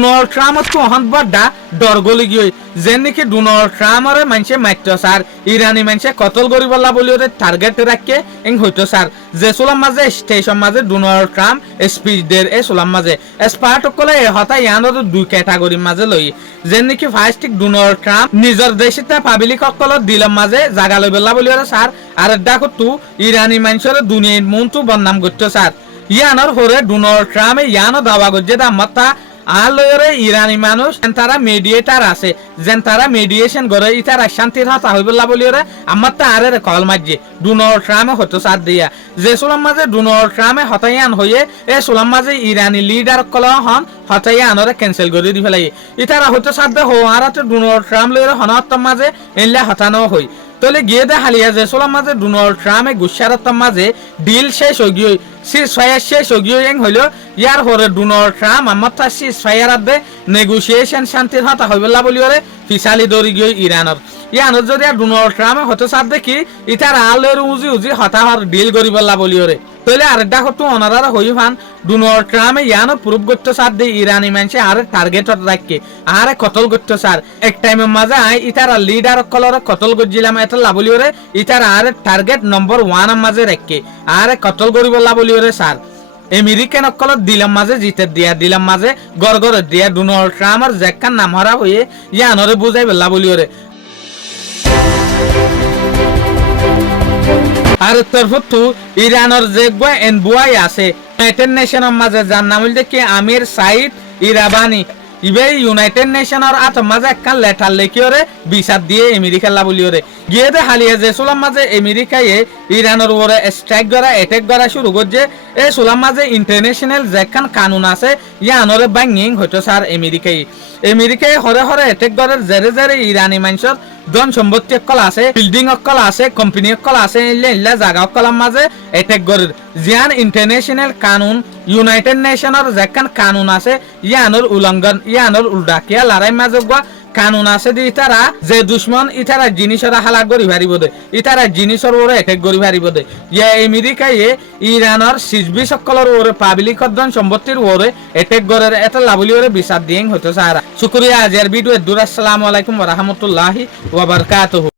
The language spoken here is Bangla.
ডোনাল্ড ট্রাম্প তো হন বড়া ডরগলি গিয়ে যেন নাকি ডোনাল্ড ট্রাম্পরে মানুষে মারত স্যার ইরানি মানুষে কতল গরিবল্লা বলি ওদের টার্গেট রাখে এং হইতো স্যার যে সোলাম মাঝে স্টেশন মাঝে ডোনাল্ড ট্রাম্প স্পিচ দের এ সোলাম মাঝে স্পার্ট কলে এ হতা ইয়ানোর দুই ক্যাটাগরির মাঝে লই যেন নাকি ফার্স্ট ডোনাল্ড ট্রাম্প নিজের দেশে পাবলিক সকল দিলাম মাঝে জাগা লই বললা বলি ওরা স্যার আর দেখো তু ইরানি মানুষের দুনিয়ার মন তু বদনাম করতো স্যার ইয়ানোর হরে ডোনাল্ড ট্রাম্প ইয়ানো দাবা করছে দামাত্তা আলোরে ইরানি মানুষ তারা মিডিয়েটার আছে যেন তারা মিডিয়েশন করে ইতারা শান্তির হাতা হইবল্লা বলিওরে আমার তা আরে কল মাঝে ডোনাল্ড ট্রাম্প হতো সাথ দিয়া যে সোলাম মাঝে ডোনাল্ড ট্রাম্পে হতাইয়ান হয়ে এ সোলাম মাঝে ইরানি লিডার কল হন হতাইয়ানরে ক্যান্সেল করে দি ফেলাই ইতারা হতো সাথ দে হো আর ডোনাল্ড ট্রাম্প লইরে হনত্তম মাঝে এনলে হতানো হই তাহলে গিয়ে দে হালিয়া যে সোলাম মাঝে ডোনাল্ড ট্রাম্পে গুসারত্তম মাঝে ডিল শেষ হয়ে গিয়ে সিজফায়ার শেষ হয়ে গিয়ে হইলো ইয়ার হরে ডোনাল্ড ট্রাম্প আমার তা সিজফায়ার দে নেগোসিয়েশন শান্তির হতা হইবল্লা বলি ওরে ফিসালি দৌড়ি গিয়ে ইরানর ইয়ানোর যদি আর ডোনাল্ড ট্রাম্পে হতো সাথ দেখি ইতার আলের উজি উজি হতা হর ডিল করি বললা বলি ওরে তাহলে আরেকটা হতো অনারা হই ফান ডোনাল্ড ট্রাম্পে ইয়ানো প্রুভ করতে সাথ দিয়ে ইরানি মানুষে আরে টার্গেট রাখকে আরে কতল করতে স্যার এক টাইমের মাঝে আই ইতারা লিডার কলর কতল করছিলাম এটা লাবলি ওরে ইতার আরে টার্গেট নম্বর 1 এর মাঝে রাখকে আরে কতল করি বললা বলি ওরে স্যার আমেরিকান অকল দিলাম মাঝে জিতে দিয়া দিলাম মাঝে গড় দিয়া ডোনাল্ড ট্রাম্পের যেখান নাম হারা হয়ে ইয়ানরে বুঝাই বললা বলি ওরে আর তরফতু ইরানের যে এনবুয়াই আছে ইউনাইটেড নেশনের মাঝে যার নাম হইল কি আমির সাইদ ইরাবানি ইবে ইউনাইটেড নেশনের আত মাঝে একখান লেটার লেখি ওরে বিচার দিয়ে আমেরিকা লা বলি ওরে গিয়ে দে হালিয়া যে সোলাম মাঝে আমেরিকায় ইরানের ওরে স্ট্রাইক করা অ্যাটাক করা শুরু করছে এ সোলাম মাঝে ইন্টারন্যাশনাল যেখান কানুন আছে ইয়ানরে ব্যাঙ্গিং হইতো স্যার আমেরিকায় হরে হরে অ্যাটাক করার জেরে জেরে ইরানি মানুষের ধন সম্পত্তি অকল আছে বিল্ডিং অকল আছে কোম্পানি অকল আছে ইল্লা জায়গা অকলের মাঝে অ্যাটাক করে জিয়ান ইন্টারন্যাশনাল কানুন ইউনাইটেড নেশনের যেখান কানুন আছে ইয়ানোর উল্লঙ্ঘন ইয়ানোর উল্টাকিয়া লড়াই মাঝে কানুন আছে যে ইতারা যে দুশ্মন ইতারা জিনিসের হালাক করি পারিব দে ইতারা জিনিসের ওরে অ্যাটাক করি পারিব দে ইয়া আমেরিকায় ইরানের সিজবি সকলের ওরে পাবলিক ধন সম্পত্তির ওরে অ্যাটাক করে এটা লাভলি ওরে বিচার দিয়েন হতো সারা শুকরিয়া আজের ভিডিও দূর আসসালামু আলাইকুম ওয়া রাহমাতুল্লাহি ওয়া বারাকাতুহু।